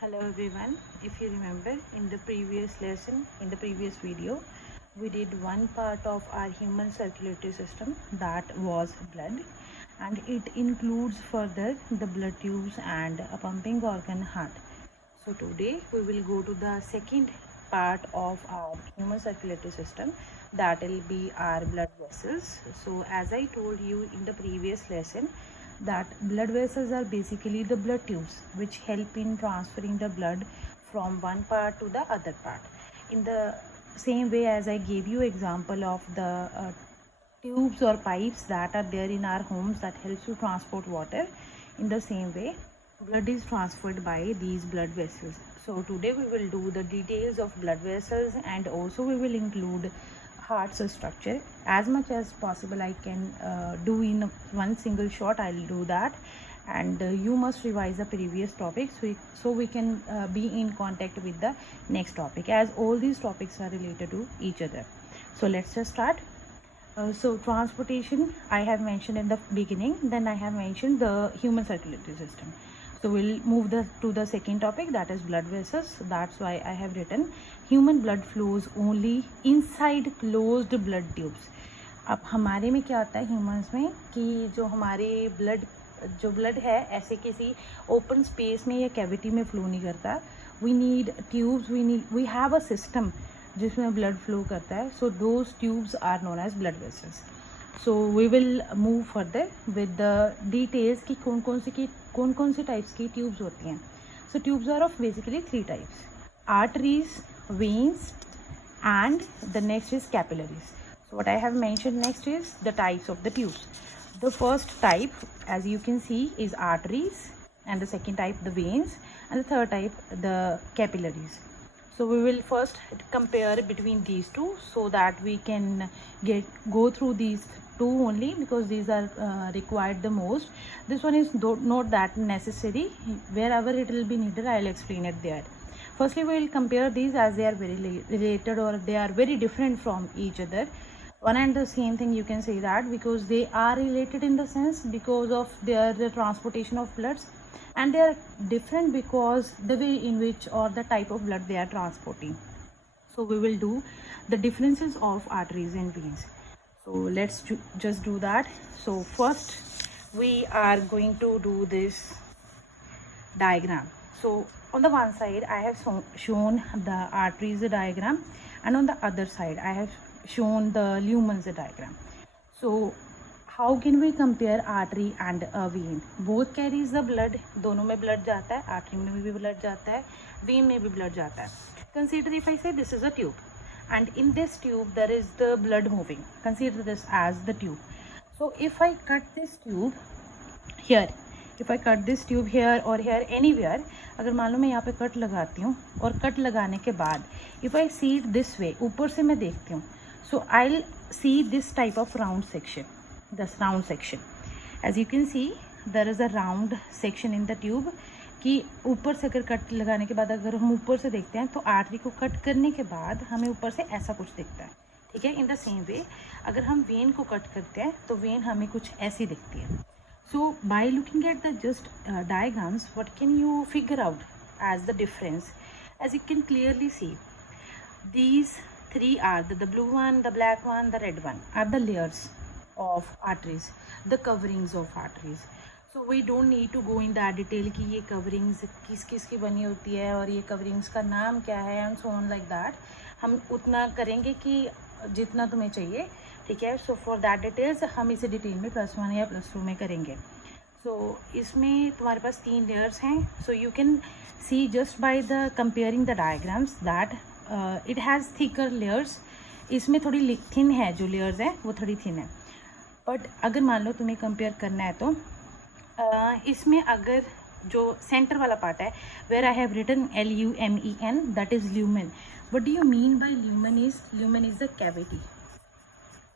Hello everyone. If you remember in the previous lesson, in the previous video, we did one part of our human circulatory system, that was blood, and it includes further the blood tubes and a pumping organ, heart. So today we will go to the second part of our human circulatory system, that will be our blood vessels. So as I told you in the previous lesson, that blood vessels are basically the blood tubes which help in transferring the blood from one part to the other part. In the same way as I gave you example of the tubes or pipes that are there in our homes that helps to transport water, in the same way blood is transferred by these blood vessels. So today we will do the details of blood vessels, and also we will include heart's structure. As much as possible I can do in one single shot, I'll do that, and you must revise the previous topics so we can be in contact with the next topic, as all these topics are related to each other. So let's just start. So transportation I have mentioned in the beginning, then I have mentioned the human circulatory system. So we'll move to the second topic, that is blood vessels. That's why I have written human blood flows only inside closed blood tubes. अब हमारे में क्या होता है humans में कि जो हमारे ब्लड है ऐसे किसी ओपन स्पेस में या कैविटी में फ्लो नहीं करता. We need tubes, we have a system जिसमें ब्लड फ्लो करता है. So those tubes are known as blood vessels. So we will move further with the details कि कौन कौन सी टाइप्स की ट्यूब्स होती हैं. So tubes are of basically three types: arteries, veins, and the next is capillaries. So what I have mentioned next is the types of the tubes. The first type, as you can see, is arteries, and the second type the veins, and the third type the capillaries. So we will first compare between these two so that we can go through these two only, because these are required the most. This one is not that necessary. Wherever it will be needed, I will explain it there. Firstly, we will compare these as they are very related, or they are very different from each other. One and the same thing, you can say that, because they are related in the sense because of their transportation of bloods, and they are different because the way in which or the type of blood they are transporting. So we will do the differences of arteries and veins. So let's just do that. So first we are going to do this diagram. So on the one side I have shown the arteries diagram, and on the other side I have shown the lumens diagram. So how can we compare artery and a vein? Both carries the blood. दोनों में blood जाता है, artery में भी blood जाता है, vein में भी blood जाता है. Consider if I say this is a tube, and in this tube there is the blood moving. Consider this as the tube. So if I cut this tube here, if I cut this tube here or here anywhere, अगर मान लो मैं यहाँ पे cut लगाती हूँ, और cut लगाने के बाद if I see it this way, ऊपर से मैं देखती हूँ, so I'll see this type of round section. This round section, as you can see, there is a round section in the tube. कि ऊपर से अगर कट लगाने के बाद अगर हम ऊपर से देखते हैं तो आर्टरी को कट करने के बाद हमें ऊपर से ऐसा कुछ दिखता है. ठीक है. इन द सेम वे अगर हम वेन को कट करते हैं तो वेन हमें कुछ ऐसी दिखती है. So by looking at the just diagrams, what can you figure out as the difference? As you can clearly see, these three are the blue one, the black one, the red one are the layers of arteries, the coverings of arteries. So we don't need to go in that detail कि ये coverings किस किस की बनी होती है और ये coverings का नाम क्या है and so on like that. हम उतना करेंगे कि जितना तुम्हें चाहिए. ठीक है. So for that details हम इसे डिटेल में +1 या +2 में करेंगे. So इसमें तुम्हारे पास 3 layers हैं. So you can see just by the comparing the diagrams that it has thicker layers. इसमें थोड़ी थिन है, जो layers है वो थोड़ी थिन है. बट अगर मान लो तुम्हें कंपेयर करना है तो इसमें अगर जो सेंटर वाला पार्ट है, where I have written LUMEN, that is lumen. What do you mean by lumen? Is the cavity,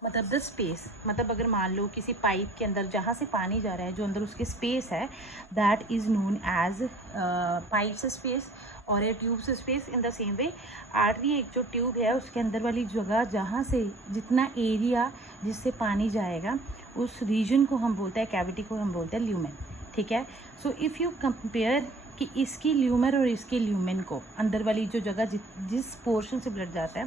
मतलब द स्पेस. मतलब अगर मान लो किसी पाइप के अंदर जहाँ से पानी जा रहा है, जो अंदर उसकी स्पेस है, that is known as pipes space और a tubes space. In the same way artery एक जो ट्यूब है उसके अंदर वाली जगह जहाँ से जितना एरिया जिससे पानी जाएगा, उस रीजन को हम बोलते हैं, कैविटी को हम बोलते हैं ल्यूमेन. ठीक है. सो इफ़ यू कंपेयर कि इसकी ल्यूमर और इसके ल्यूमेन को, अंदर वाली जो जगह जिस पोर्शन से ब्लड जाता है,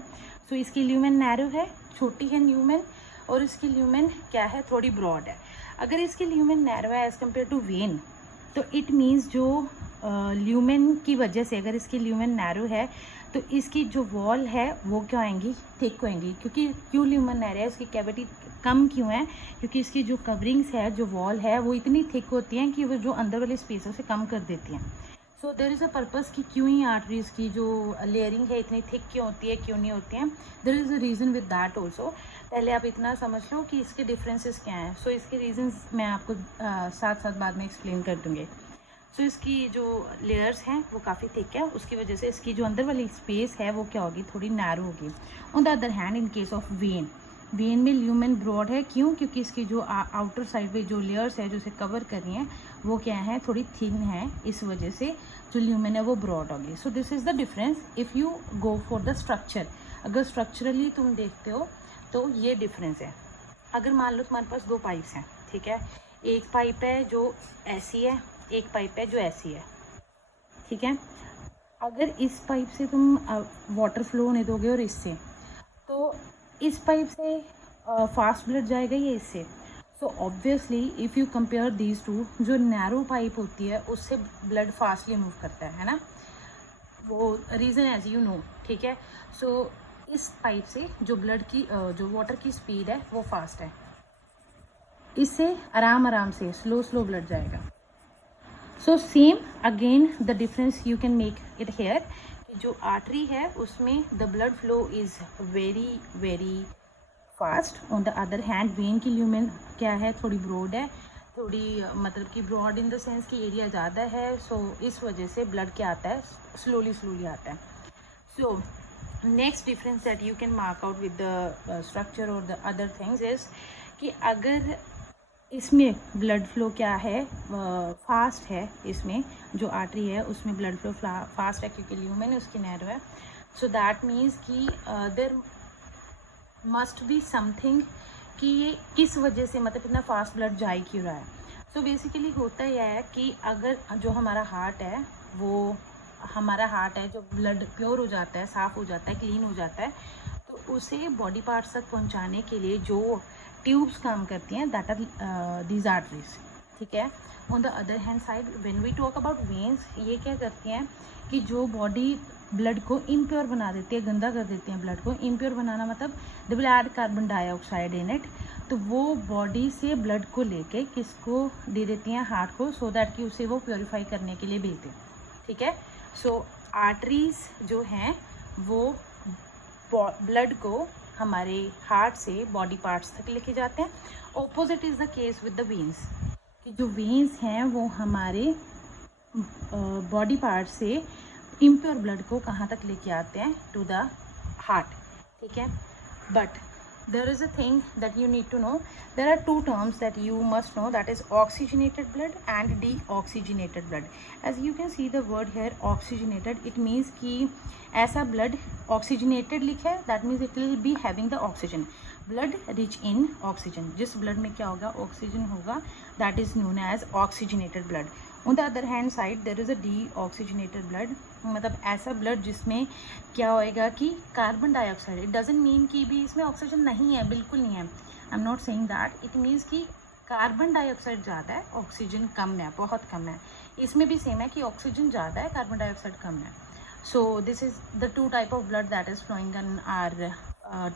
सो इसकी ल्यूमेन नैरो है, छोटी है ल्यूमेन, और इसकी ल्यूमेन क्या है, थोड़ी ब्रॉड है। अगर इसकी ल्यूमेन नैरो है एज़ कम्पेयर टू वेन, तो इट मीन्स जो ल्यूमेन की वजह से, अगर इसकी ल्यूमेन नैरो है तो इसकी जो वॉल है वो क्या आएंगी, थिक होएंगी। क्योंकि क्यों ल्यूमेन नैरो है, इसकी कैविटी कम क्यों है, क्योंकि इसकी जो कवरिंग्स है, जो वॉल है, वो इतनी थिक होती हैं कि वो जो अंदर वाले स्पेसों से कम कर देती हैं। So there is a purpose कि क्यों ही आर्टरीज़ की जो लेयरिंग है इतनी थिक क्यों होती है, क्यों नहीं होती हैं। There is a reason with that also. पहले आप इतना समझ लो कि इसके डिफरेंसेस क्या हैं। सो इसके रीजंस मैं आपको साथ साथ बाद में एक्सप्लेन कर दूँगी। सो इसकी जो लेयर्स हैं वो काफ़ी थिक है, उसकी वजह से इसकी जो अंदर वाली स्पेस है वो क्या होगी, थोड़ी नैरो होगी। On the other hand in case of when में ल्यूमेन ब्रॉड है। क्यों? क्योंकि इसकी जो आउटर साइड पे जो लेयर्स है जो इसे कवर कर रही हैं वो क्या है, थोड़ी थिन है, इस वजह से जो ल्यूमेन है वो ब्रॉड होगी। सो this is the difference if you go for the structure. अगर स्ट्रक्चरली तुम देखते हो तो ये डिफरेंस है। अगर मान लो तुम्हारे पास दो पाइप्स हैं, ठीक है, एक पाइप है जो ऐसी है, एक पाइप है जो ऐसी है, ठीक है। अगर इस पाइप से तुम वाटर फ्लो होने दोगे और इससे, तो इस पाइप से फास्ट ब्लड जाएगा या इससे। So obviously if you compare these two, जो नैरो पाइप होती है उससे ब्लड फास्टली मूव करता है ना, वो रीज़न एज यू नो, ठीक है। सो इस पाइप से जो ब्लड की जो वाटर की स्पीड है वो फास्ट है, इससे आराम आराम से स्लो ब्लड जाएगा। So same again the difference you can make it here, जो आर्टरी है उसमें the blood flow is very very fast. On the other hand when की ल्यूमेन क्या है, थोड़ी ब्रॉड है, थोड़ी मतलब कि ब्रॉड इन द सेंस की एरिया ज़्यादा है। सो इस वजह से ब्लड क्या आता है, स्लोली आता है। So next difference that you can mark out with the structure और द अदर थिंग्स इज़ कि अगर इसमें ब्लड फ्लो क्या है, फास्ट है, इसमें जो आर्टरी है उसमें ब्लड फ्लो फास्ट है क्योंकि ल्यूमेन उसकी नैरो है। सो दैट मीन्स कि देयर मस्ट बी समथिंग कि ये किस वजह से, मतलब इतना फास्ट ब्लड जा क्यों रहा है। सो बेसिकली होता यह है कि अगर जो हमारा हार्ट है वो जो ब्लड प्योर हो जाता है, साफ़ हो जाता है, क्लीन हो जाता है, तो उसे बॉडी पार्ट्स तक पहुंचाने के लिए जो ट्यूब्स काम करती हैं, दैट आर दीज आर्टरीज, ठीक है। On the other hand side when we talk about veins, ये क्या करती हैं कि जो बॉडी ब्लड को इम्प्योर बना देती है, गंदा कर देती हैं ब्लड को। इम्प्योर बनाना मतलब they will add carbon dioxide in it, तो वो बॉडी से ब्लड को लेके किसको दे देती हैं, हार्ट को, सो दैट कि उसे वो प्योरीफाई करने के लिए भेजते हैं, ठीक है। सो आर्टरीज जो हैं वो ब्लड को हमारे हार्ट से बॉडी पार्ट्स तक लेके जाते हैं। Opposite is the case with the veins, कि जो वेन्स हैं वो हमारे बॉडी पार्ट से इम्प्योर ब्लड को कहाँ तक लेके आते हैं, टू द हार्ट, ठीक है। But there is a thing that you need to know. There are two terms that you must know, that is oxygenated blood and deoxygenated blood. As you can see the word here oxygenated, it means कि ऐसा blood oxygenated लिखा है, that means it will be having the oxygen, blood rich in oxygen, जिस blood में क्या होगा, oxygen होगा, that is known as oxygenated blood. On the other hand side there is a deoxygenated blood, मतलब ऐसा blood जिसमें क्या होएगा कि carbon dioxide, it doesn't mean कि भी इसमें ऑक्सीजन नहीं है, बिल्कुल नहीं है, I am not saying that, it means कि कार्बन डाइऑक्साइड ज़्यादा है, ऑक्सीजन कम है, बहुत कम है। इसमें भी सेम है कि ऑक्सीजन ज़्यादा है, कार्बन डाइऑक्साइड कम है। So this is the two type of blood that is flowing in our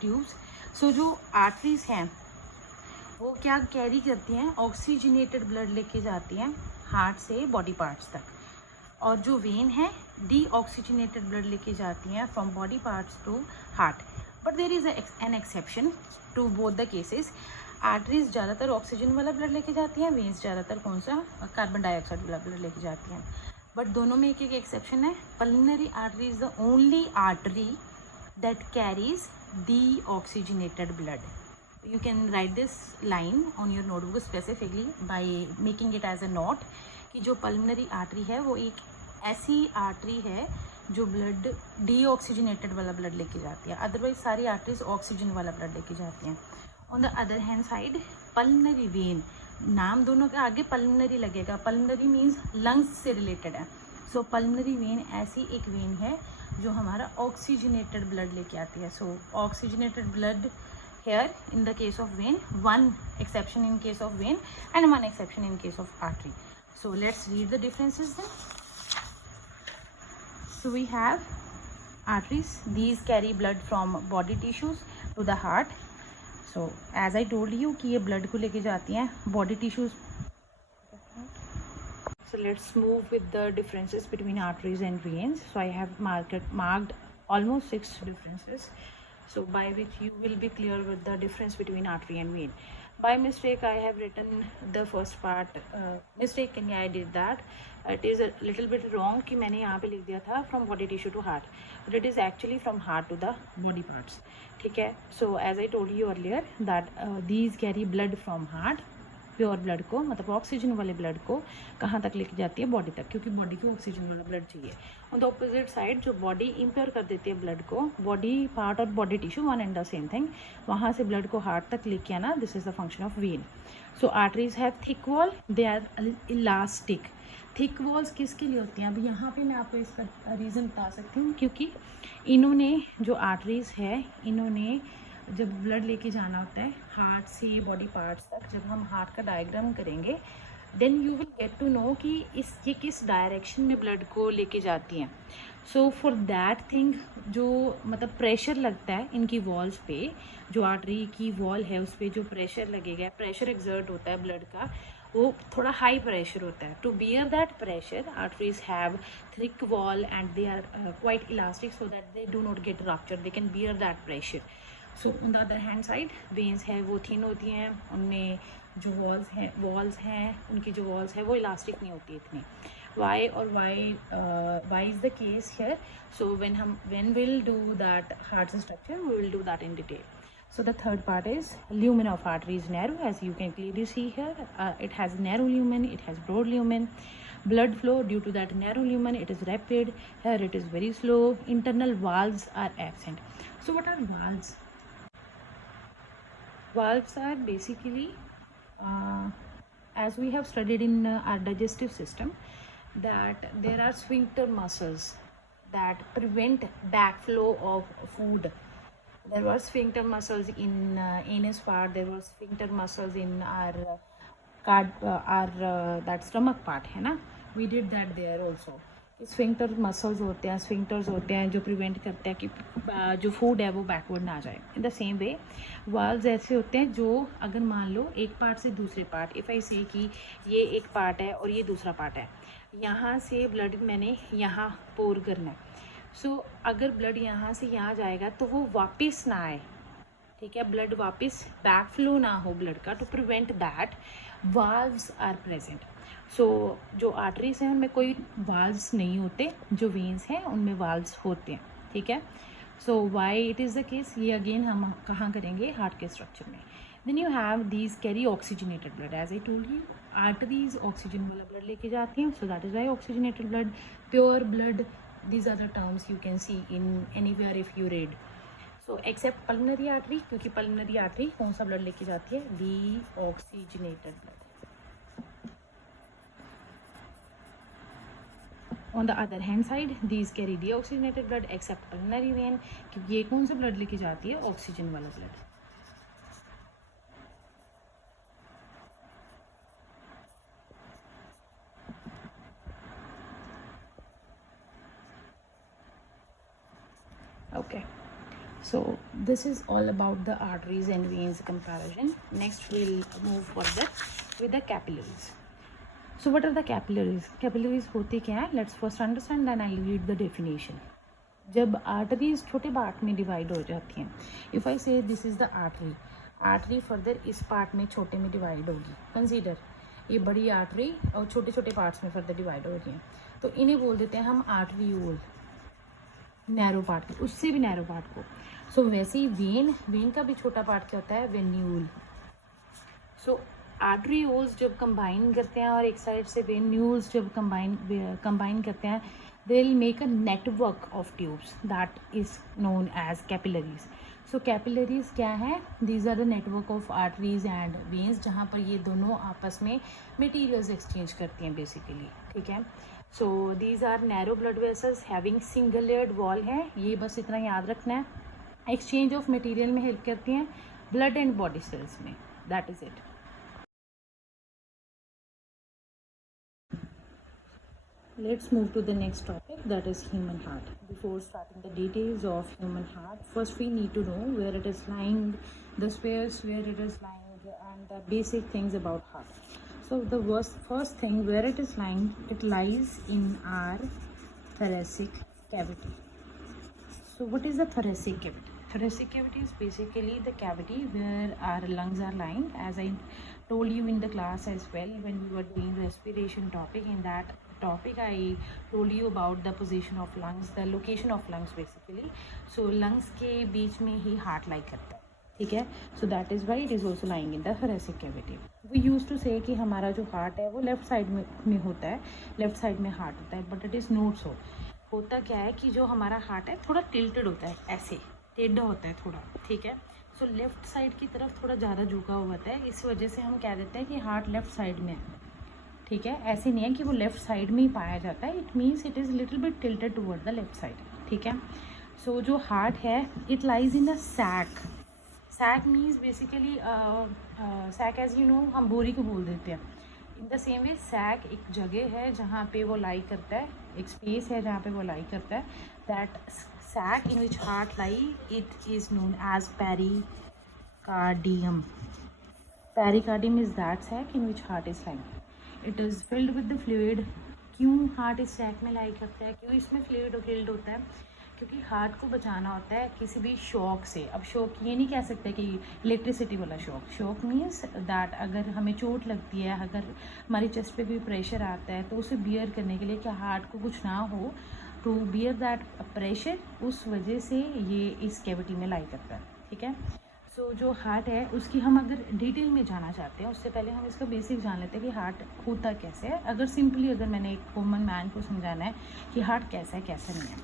tubes. So जो आर्टरीज हैं वो क्या कैरी करती हैं, ऑक्सीजनेटेड ब्लड लेके जाती हैं हार्ट से बॉडी पार्ट्स तक, और जो वेन है डीऑक्सीजनेटेड ब्लड लेके जाती हैं from body parts to heart. But there is an exception to both the cases. Arteries ज़्यादातर ऑक्सीजन वाला ब्लड लेके जाती हैं, वेन्स ज़्यादातर कौन सा, कार्बन डाइऑक्साइड वाला ब्लड लेके जाती हैं। बट दोनों में एक एक एक्सेप्शन है। Pulmonary artery is the only artery that carries deoxygenated blood. You can write this line on your notebook specifically by making it as a note कि जो पल्मोनरी आर्टरी है वो एक ऐसी आर्टरी है जो ब्लड डीऑक्सीजनेटेड वाला ब्लड लेके जाती है, अदरवाइज सारी आर्टरीज ऑक्सीजन वाला ब्लड लेके जाती हैं। On the other hand side pulmonary vein, नाम दोनों के आगे पल्मोनरी लगेगा, पल्मोनरी मीन्स लंग्स से रिलेटेड है। सो पल्मोनरी वेन ऐसी एक वेन है जो हमारा ऑक्सीजनेटेड ब्लड लेके आती है. So oxygenated blood here in the case of vein, one exception in case of vein and one exception in case of artery. So let's read the differences then. So we have arteries, these carry blood from body tissues to the heart. So as I told you कि ये blood को लेके जाती हैं body tissues. So let's move with the differences between arteries and veins. So I have marked almost 6 differences, so by which you will be clear with the difference between artery and vein. By mistake I have written the first part, mistakenly I did that. It is a little bit wrong कि मैंने यहाँ पे लिख दिया था from body tissue to heart, but it is actually from heart to the body parts. ठीक है. So as I told you earlier that these carry blood from heart. Pure blood को मतलब ऑक्सीजन वाले ब्लड को कहाँ तक लेके जाती है? बॉडी तक, क्योंकि बॉडी को ऑक्सीजन वाला ब्लड चाहिए. ऑन द ऑपोजिट साइड जो बॉडी इम्प्योर कर देती है ब्लड को, बॉडी पार्ट और body tissue one and the same thing, वहाँ से ब्लड को हार्ट तक लेके आना, this is the function of vein. So arteries have thick wall, they are elastic. Thick walls किसके लिए होती हैं? अब यहाँ पे मैं आपको इसका रीज़न बता सकती हूँ, क्योंकि इन्होंने जो आर्टरीज है, इन्होंने जब ब्लड लेके जाना होता है हार्ट से बॉडी पार्ट्स तक, जब हम हार्ट का डायग्राम करेंगे then you will get to know कि ये किस डायरेक्शन में ब्लड को लेके जाती हैं. सो फॉर दैट थिंग जो मतलब प्रेशर लगता है इनकी वॉल्स पे, जो आर्टरी की वॉल है उस पर जो प्रेशर लगेगा, प्रेशर एक्सर्ट होता है ब्लड का, वो थोड़ा हाई प्रेशर होता है. To bear that pressure arteries have thick wall and they are quite elastic so that they do not get rupture, they can bear that pressure. So on the other hand side veins है वो thin होती हैं, उनमें जो walls हैं उनकी जो walls है वो इलास्टिक नहीं होती इतनी. वाई और why is the case here. So when will do that heart structure we will do that in detail. So the third part is lumen of artery is narrow, as you can clearly see here. It has narrow lumen, it has broad lumen. Blood flow due to that narrow lumen, it is rapid. Here it is very slow. Internal valves are absent. So what are valves? Valves are basically, as we have studied in our digestive system, that there are sphincter muscles that prevent backflow of food. There were sphincter muscles in anus part, there were sphincter muscles in our that stomach part है ना, we did that there also. Sphincter muscles होते हैं, sphincters होते हैं जो prevent करते हैं कि जो फूड है वो बैकवर्ड ना जाए. इन द सेम वे वाल्व्स ऐसे होते हैं जो अगर मान लो एक पार्ट से दूसरे पार्ट, इफ़ आई से कि ये एक पार्ट है और ये दूसरा पार्ट है, यहाँ से ब्लड मैंने यहाँ पोर करना है. सो अगर ब्लड यहाँ से यहाँ जाएगा तो वो वापस ना आए, ठीक है, ब्लड वापस बैक फ्लो ना हो ब्लड का. To prevent that valves are present. So जो आर्टरीज हैं उनमें कोई वाल्व्स नहीं होते, जो वेन्स हैं उनमें वाल्व्स होते हैं, ठीक है. So why it is the case, ये अगेन हम कहाँ करेंगे? हार्ट के स्ट्रक्चर में. Then you have these carry oxygenated blood. As I told you arteries oxygen वाला ब्लड लेके जाती हैं, so that is why oxygenated blood, pure blood, these are the terms you can see in anywhere if you read. So except pulmonary artery, क्योंकि pulmonary artery कौन सा blood लेके जाती है? Deoxygenated blood. On the other hand side, these carry deoxygenated blood except pulmonary vein, क्योंकि ये कौन सा ब्लड लेके जाती है? ऑक्सीजन वाला blood. Okay, so this is all about the arteries and veins comparison. Next we'll move further with the capillaries. So what are the capillaries? Capillaries होती क्या है? Let's first understand, then I'll read the definition. जब arteries छोटे part में divide हो जाती हैं, if I say this is the artery, artery further इस पार्ट में छोटे में डिवाइड होगी. Consider ये बड़ी artery और छोटे छोटे पार्ट्स में फर्दर डिवाइड हो रही हैं, तो इन्हें बोल देते हैं हम arteriole, नैरो पार्ट के, उससे भी नैरो पार्ट को. सो वैसे ही वेन का भी छोटा पार्ट क्या होता है? वेन्यूल. सो आर्टरीओल्स जब कंबाइन करते हैं और एक साइड से वेन्यूल्स जब कंबाइन करते हैं, they will make a network of tubes that is known as capillaries. So capillaries क्या है? These are the network of arteries and veins, जहाँ पर ये दोनों आपस में मटेरियल्स एक्सचेंज करती हैं बेसिकली, ठीक है। So these are narrow blood vessels having single layered wall है, ये बस इतना याद रखना है। एक्सचेंज ऑफ मटेरियल में हेल्प करती हैं ब्लड एंड बॉडी सेल्स में, that is it. Let's move to the next topic, that is human heart. Before starting the details of human heart, first we need to know where it is lying, the space where it is lying, and the basic things about heart. So the first thing, where it is lying, it lies in our thoracic cavity. So what is the thoracic cavity? Thoracic cavity is basically the cavity where our lungs are lying, as I told you in the class as well when we were doing respiration topic. In that topic I told you about the position of lungs, the location of lungs basically. So lungs के बीच में ही heart lie करता है, ठीक है। So that is why it is also lying in the thoracic cavity. We used to say कि हमारा जो heart है वो left side में होता है, left side में heart होता है, but it is not so. होता क्या है कि जो हमारा heart है थोड़ा tilted होता है, ऐसे टेढ़ा होता है थोड़ा, ठीक है। सो लेफ्ट साइड की तरफ थोड़ा ज़्यादा झुका हुआ होता है, इस वजह से हम कह देते हैं कि हार्ट लेफ्ट साइड में है, ठीक है। ऐसे नहीं है कि वो लेफ़्ट साइड में ही पाया जाता है, it means it is little bit tilted toward the left side, ठीक है। सो जो हार्ट है it lies in the sac. Sac means basically sac as you know हम बोरी को बोल देते हैं। In the same way sac एक जगह है जहाँ पे वो लाई करता है, एक स्पेस है जहाँ पे वो लाई करता है। That sac in which heart lie it is known as pericardium. Pericardium is that sac in which heart is lying. It is filled with the fluid. क्यों हार्ट इस सैक में लाई करता है, क्यों इसमें फ्लूइड फिल्ड होता है? क्योंकि हार्ट को बचाना होता है किसी भी शॉक से। अब शॉक ये नहीं कह सकते कि इलेक्ट्रिसिटी वाला शॉक। शॉक मीन्स दैट अगर हमें चोट लगती है, अगर हमारी चेस्ट पे कोई प्रेशर आता है तो उसे बियर करने के लिए कि हार्ट को कुछ ना हो, टू बियर दैट प्रेशर, उस वजह से ये इस कैविटी में लाई करता है, ठीक है। सो जो हार्ट है उसकी हम अगर डिटेल में जाना चाहते हैं उससे पहले हम इसका बेसिक जान लेते हैं कि हार्ट होता कैसे है। अगर सिंपली अगर मैंने एक कॉमन मैन को समझाना है कि हार्ट कैसा है कैसा नहीं है,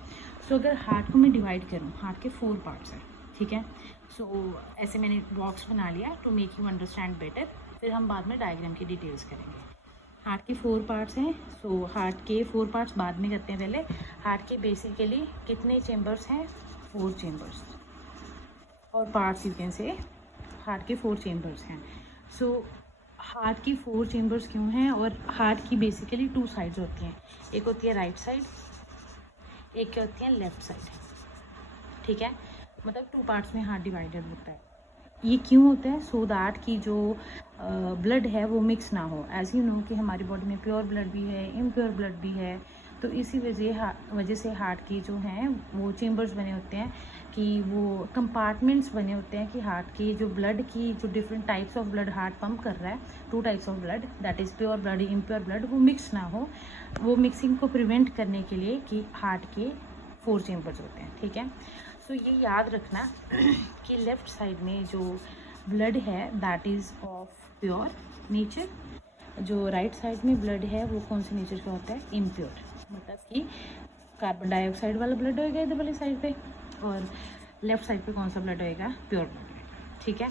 सो अगर हार्ट को मैं डिवाइड करूँ, हार्ट के 4 पार्ट्स हैं, ठीक है। सो ऐसे मैंने बॉक्स बना लिया to make you understand better, फिर हम बाद में डायग्राम की डिटेल्स करेंगे। हार्ट के 4 पार्ट्स हैं। सो हार्ट के 4 पार्ट्स बाद में करते हैं, पहले हार्ट के बेसिकली कितने चेम्बर्स हैं? 4 चेम्बर्स, और parts you can say heart के 4 चेम्बर्स हैं। सो हार्ट की 4 चेम्बर्स क्यों हैं? और हार्ट की बेसिकली 2 साइड्स होती हैं, एक होती है राइट साइड, एक होती है लेफ्ट साइड, ठीक है। मतलब 2 पार्ट्स में हार्ट डिवाइडेड होता है। ये क्यों होता है? सो दैट कि जो ब्लड है वो मिक्स ना हो। एज यू नो कि हमारी बॉडी में प्योर ब्लड भी है, इम्प्योर ब्लड भी है, तो इसी वजह से हार्ट की जो हैं वो चेम्बर्स बने होते हैं, कि वो कंपार्टमेंट्स बने होते हैं कि हार्ट की जो ब्लड की जो different types of blood heart pump कर रहा है, 2 types of blood, that is pure blood, impure blood, वो मिक्स ना हो। वो मिक्सिंग को प्रिवेंट करने के लिए कि हार्ट के 4 चेम्बर्स होते हैं, ठीक है। सो ये याद रखना कि लेफ़्ट साइड में जो ब्लड है that is of pure nature, जो राइट साइड में ब्लड है वो कौन से नेचर का होता है? इम्प्योर। मतलब कि कार्बन डाइऑक्साइड वाला ब्लड होएगा इधर वाली साइड पे, और लेफ्ट साइड पे कौन सा ब्लड होएगा? प्योर ब्लड, ठीक है।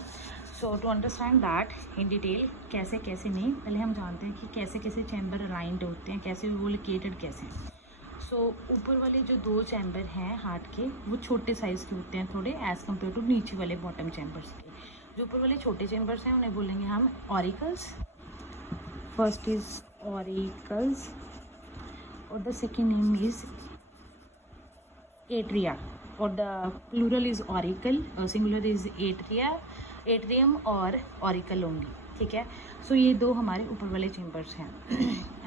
So to understand that in detail कैसे कैसे नहीं, पहले हम जानते हैं कि कैसे कैसे चैम्बर अलाइंड होते हैं, कैसे वो लोकेटेड कैसे हैं। सो ऊपर वाले जो 2 चैम्बर हैं हार्ट के वो छोटे साइज़ के होते हैं थोड़े, एज़ कम्पेयर टू नीचे वाले बॉटम चैम्बर्स के। जो ऊपर वाले छोटे चैम्बर्स हैं उन्हें बोलेंगे हम ऑरिकल्स। फर्स्ट इज़ ऑरिकल्स और the second name is atria, और the plural is auricle, singular is atria, atrium और ऑरिकल ओनली, ठीक है। सो ये 2 हमारे ऊपर वाले चेम्बर्स हैं।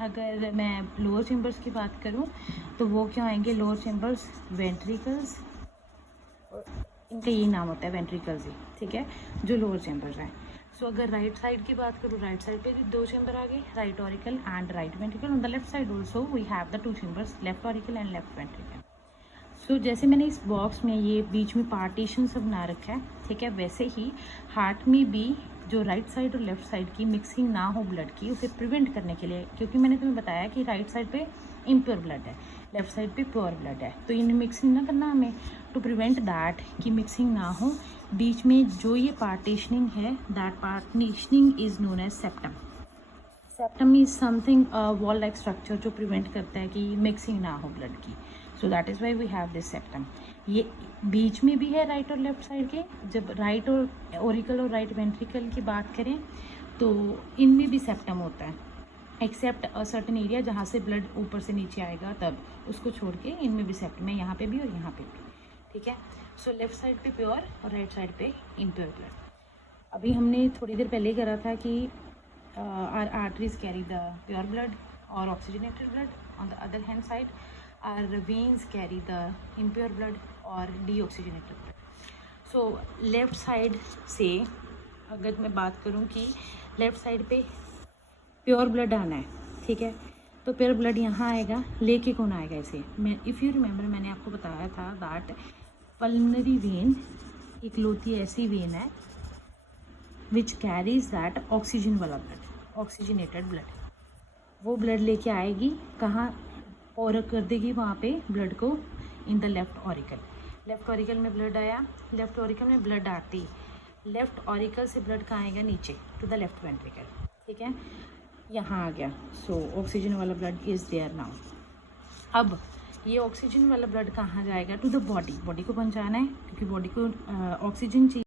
अगर मैं लोअर चेम्बर्स की बात करूं तो वो क्या आएंगे? लोअर चेम्बर्स वेंट्रिकल्स, इनका यही नाम होता है वेंट्रिकल्स ही, ठीक है, जो लोअर चेम्बर्स हैं। सो अगर राइट साइड की बात करूँ, राइट साइड पे भी 2 चेम्बर आ गए, right auricle and right ventricle. On the left side also we have the 2 chambers, left auricle and left ventricle. So जैसे मैंने इस बॉक्स में ये बीच में पार्टीशन सब बना रखा है, ठीक है, वैसे ही हार्ट में भी जो राइट साइड और लेफ़्ट साइड की मिक्सिंग ना हो ब्लड की, उसे प्रिवेंट करने के लिए, क्योंकि मैंने तुम्हें बताया कि राइट साइड पे इम्प्योर ब्लड है, लेफ़्ट साइड पे प्योर ब्लड है, तो इन्हें मिक्सिंग ना करना हमें। टू प्रिवेंट दैट कि मिक्सिंग ना हो, बीच में जो ये पार्टीशनिंग है, that partitioning is known as septum. Septum is something wall like structure जो प्रिवेंट करता है कि मिक्सिंग ना हो ब्लड की। So that is why we have this septum. ये बीच में भी है राइट और लेफ्ट साइड के। जब राइट और ओरिकल और राइट वेंट्रिकल की बात करें तो इनमें भी सेप्टम होता है, एक्सेप्ट अ सर्टेन एरिया जहाँ से ब्लड ऊपर से नीचे आएगा, तब उसको छोड़ के इनमें भी सेप्टम है, यहाँ पे भी और यहाँ पे भी। ठीक है, सो लेफ्ट साइड पे प्योर और राइट साइड पे इम्प्योर ब्लड। अभी हमने थोड़ी देर पहले करा था कि our arteries carry the pure blood or oxygenated blood. On the other hand side, our veins carry the impure blood or deoxygenated blood. So left side से अगर मैं बात करूँ कि लेफ़्ट साइड पे प्योर ब्लड आना है, ठीक है, तो प्योर ब्लड यहाँ आएगा, लेके कौन आएगा इसे? मैं इफ़ यू रिमेंबर मैंने आपको बताया था दैट पल्मोनरी वेन इकलौती ऐसी वेन है विच कैरीज दैट ऑक्सीजन वाला ब्लड, ऑक्सीजनेटेड ब्लड। वो ब्लड लेके आएगी कहाँ, और कर देगी वहाँ पे ब्लड को in the left auricle. Left auricle में ब्लड आया, लेफ्ट ऑरिकल में ब्लड आती, लेफ्ट ऑरिकल से ब्लड कहाँ आएगा? नीचे टू द लेफ्ट वेंट्रिकल। ठीक है, यहाँ आ गया। सो ऑक्सीजन वाला ब्लड इज़ देयर नाउ। अब ये ऑक्सीजन वाला ब्लड कहाँ जाएगा? To the body. बॉडी को पहुँचाना है क्योंकि बॉडी को ऑक्सीजन चाहिए।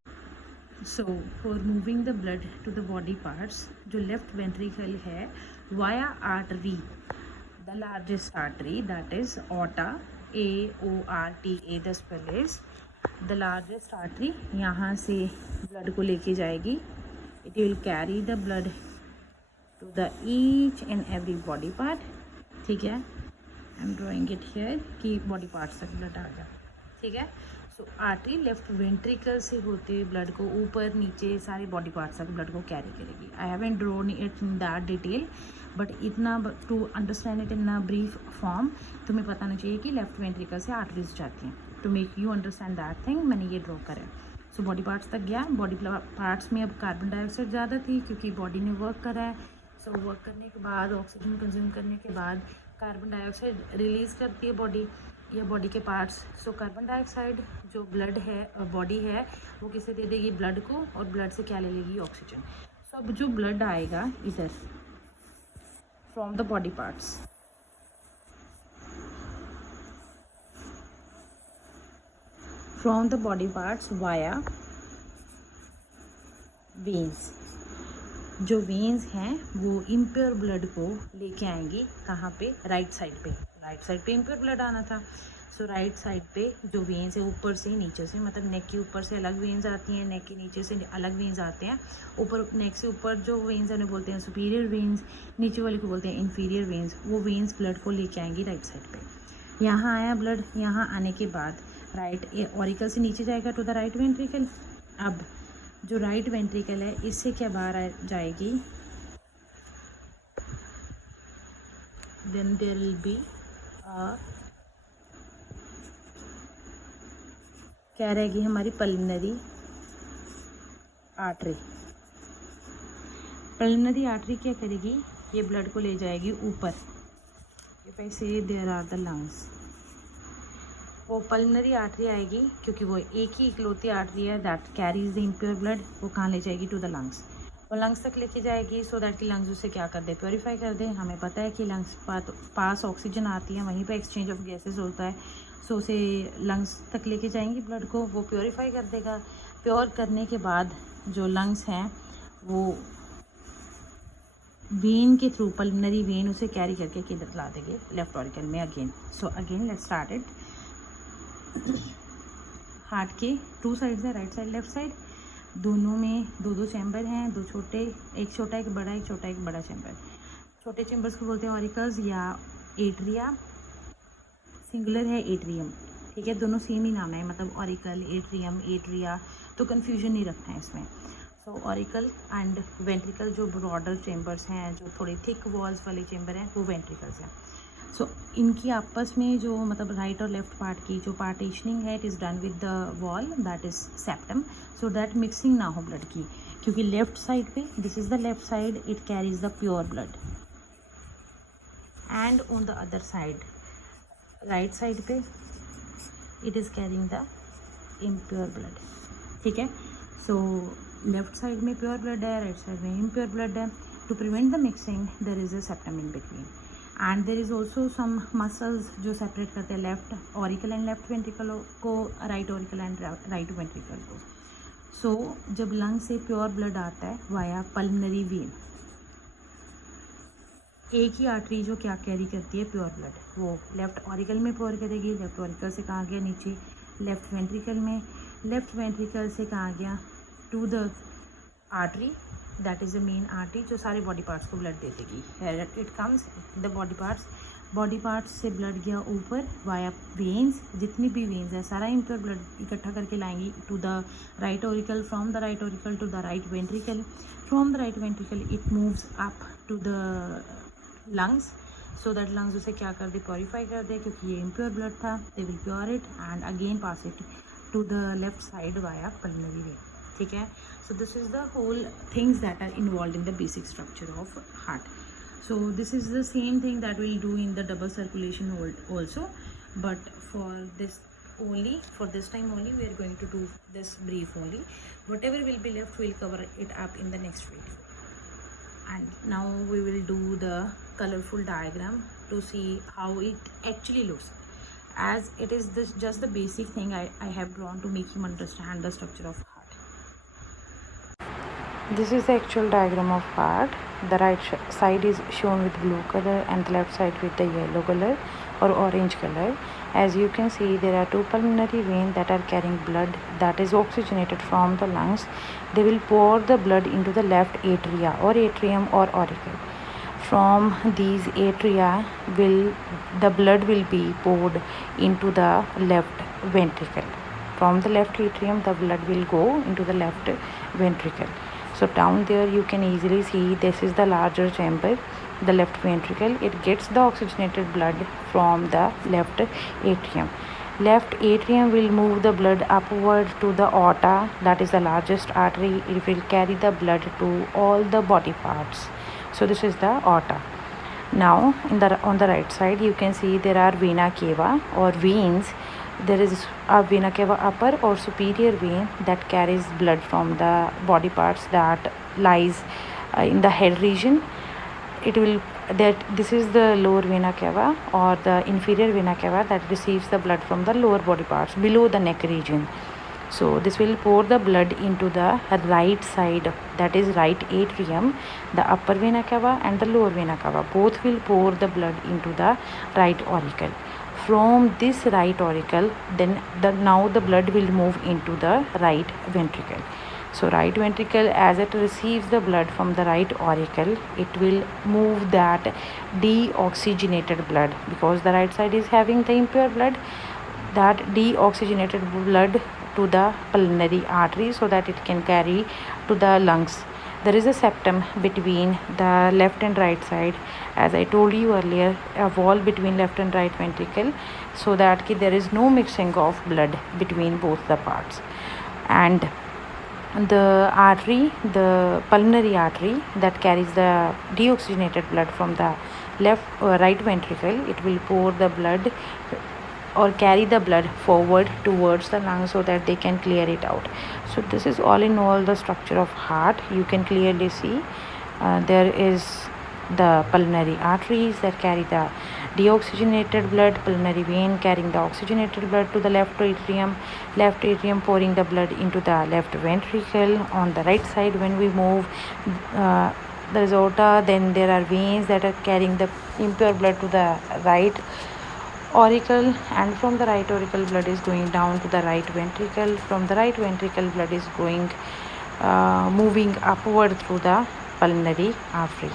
So for moving the blood to the body parts, जो लेफ्ट वेंट्रिकल है, via artery, the largest artery that is aorta, AORTA the spell is, the largest artery, यहाँ से ब्लड को लेके जाएगी। It will carry the blood to the each and every body part. ठीक है, I am drawing it here कि body parts तक blood आ जाए। ठीक है, सो आर्टरी लेफ्ट वेंट्रिकल से होते हुए ब्लड को ऊपर नीचे सारे बॉडी पार्ट्स तक ब्लड को कैरी करेगी। I haven't drawn it in that detail, but इतना to understand it in a brief form तुम्हें पता नहीं चाहिए कि लेफ्ट वेंट्रिकल से आर्टरीज जाती हैं। To make you understand that thing मैंने ये ड्रॉ करा है। सो बॉडी पार्ट्स तक गया। बॉडी पार्ट्स में अब कार्बन डाइऑक्साइड ज़्यादा थी क्योंकि बॉडी ने वर्क करा है। सो वर्क करने के बाद, ऑक्सीजन कंज्यूम करने के बाद कार्बन डाइऑक्साइड रिलीज़ करती है बॉडी या बॉडी के पार्ट्स। सो कार्बन डाइऑक्साइड जो ब्लड है, बॉडी है, वो किसे दे देगी? ब्लड को, और ब्लड से क्या ले लेगी? ऑक्सीजन। सो अब जो ब्लड आएगा इधर from the body parts, from the body parts via veins, जो वेन्स हैं वो इम्प्योर ब्लड को लेके आएंगी कहाँ पे? राइट साइड पे। राइट साइड पे इम्प्योर ब्लड आना था। सो राइट साइड पे जो वेन्स है ऊपर से नीचे से, मतलब नेक के ऊपर से अलग वेन्स आती हैं, नेक के नीचे से अलग वेन्स आते हैं। ऊपर नेक से ऊपर जो वेन्स उन्हें बोलते हैं सुपीरियर वेन्स, नीचे वाले को बोलते हैं इन्फीरियर वेन्स। वो वेन्स ब्लड को लेके आएंगी राइट साइड पे। यहाँ आया ब्लड, यहाँ आने के बाद राइट ऑरिकल से नीचे जाएगा टू द राइट वेंट्रिकल। अब जो राइट वेंट्रिकल है इससे क्या बाहर आ जाएगी? देन देयर विल बी क्या रहेगी हमारी? Pulmonary artery. पल्मोनरी आर्टरी क्या करेगी? ये ब्लड को ले जाएगी ऊपर। If I say there are the lungs, वो पल्मोनरी आर्टरी आएगी क्योंकि वो एक ही इकलौती आर्टरी है that carries the impure blood. वो कहाँ ले जाएगी? To the lungs. वो लंग्स तक लेके जाएगी सो दैट कि लंग्स उसे क्या कर दे? प्योरीफाई कर दे। हमें पता है कि लंग्स पास ऑक्सीजन आती है, वहीं पे एक्सचेंज ऑफ गैसेस होता है। सो उसे लंग्स तक लेके जाएंगी ब्लड को, वो प्योरीफाई कर देगा। प्योर करने के बाद जो लंग्स हैं वो वेन के थ्रू, पल्मोनरी वेन उसे कैरी करके किधर ला देंगे? लेफ्ट ऑरिकल में again. So again let's start it. Heart के टू साइड्स है, राइट साइड लेफ्ट साइड, दोनों में दो दो चैम्बर हैं, दो छोटे, एक छोटा एक बड़ा, एक छोटा एक बड़ा चैम्बर। छोटे चैम्बर्स को बोलते हैं ऑरिकल्स या एट्रिया, सिंगुलर है एट्रियम। ठीक है, दोनों सेम ही नाम है, मतलब ऑरिकल, एट्रियम, एट्रिया, तो कन्फ्यूजन नहीं रखना है इसमें। सो ऑरिकल एंड वेंट्रिकल जो ब्रॉडर चैम्बर्स हैं, जो थोड़े थिक वॉल्स वाले चैम्बर हैं, वो वेंट्रिकल्स हैं। सो इनकी आपस में जो मतलब राइट और लेफ्ट पार्ट की जो पार्टीशनिंग है, it is done with the wall that is septum, so that mixing ना हो ब्लड की। क्योंकि लेफ्ट साइड पे, this is the left side, it carries the pure blood, and on the other side, right side पे, it is carrying the impure blood. ठीक है, so left side में pure blood है, right side में impure blood है. To prevent the mixing there is a septum in between, and there is also some muscles जो separate करते हैं left auricle and left ventricle को, right auricle and right ventricle को. So जब lung से pure blood आता है via pulmonary when, एक ही आर्टरी जो क्या कैरी करती है प्योर ब्लड, वो लेफ्ट ऑरिकल में प्योर करेगी. लेफ्ट ऑरिकल से कहाँ गया नीचे, लेफ्ट वेंट्रिकल में, लेफ्ट वेंट्रिकल से कहाँ गया, to the artery, that is the main artery जो सारे बॉडी पार्ट्स को ब्लड दे देगी. It comes the body parts से ब्लड गया ऊपर वाया वेन्स, जितनी भी वेन्स है सारा इम्प्योर ब्लड इकट्ठा करके लाएंगी to the right auricle, from the right auricle to the right ventricle, from the right ventricle it moves up to the lungs, so that lungs उसे क्या कर दे, प्योरीफाई कर दे, क्योंकि ये इम्प्योर ब्लड था. They will pure it and again pass it to the left side via pulmonary vein. ठीक है, so this is the whole things that are involved in the basic structure of heart. So this is the same thing that we'll do in the double circulation also, but for this time only we are going to do this brief only. Whatever will be left we'll cover it up in the next video. And now we will do the colorful diagram to see how it actually looks, as it is this just the basic thing I have drawn to make you understand the structure of heart. This is the actual diagram of heart. The right side is shown with blue color and the left side with the yellow color or orange color. As you can see, there are two pulmonary veins that are carrying blood that is oxygenated from the lungs. They will pour the blood into the left atria or atrium or auricle. From these atria the blood will be poured into the left ventricle. From the left atrium the blood will go into the left ventricle. So down there you can easily see this is the larger chamber, the left ventricle. It gets the oxygenated blood from the left atrium. Left atrium will move the blood upward to the aorta, that is the largest artery. It will carry the blood to all the body parts. So this is the aorta. Now on the right side you can see there are vena cava or veins. There is a vena cava upper or superior vein that carries blood from the body parts that lies in the head region. This is the lower vena cava or the inferior vena cava that receives the blood from the lower body parts below the neck region. So this will pour the blood into the right side, that is right atrium. The upper vena cava and the lower vena cava both will pour the blood into the right auricle. From this right auricle, then now the blood will move into the right ventricle. So right ventricle, as it receives the blood from the right auricle, it will move that deoxygenated blood, because the right side is having the impure blood, that deoxygenated blood to the pulmonary artery so that it can carry to the lungs. There is a septum between the left and right side, as I told you earlier, a wall between left and right ventricle, so that there is no mixing of blood between both the parts. And the artery, the pulmonary artery that carries the deoxygenated blood from the right ventricle, it will pour the blood or carry the blood forward towards the lungs so that they can clear it out. So this is all in all the structure of heart. You can clearly see there is the pulmonary arteries that carry the deoxygenated blood, pulmonary vein carrying the oxygenated blood to the left atrium pouring the blood into the left ventricle. On the right side, when we move the aorta, then there are veins that are carrying the impure blood to the right auricle, and from the right auricle blood is going down to the right ventricle. From the right ventricle blood is going moving upward through the pulmonary artery.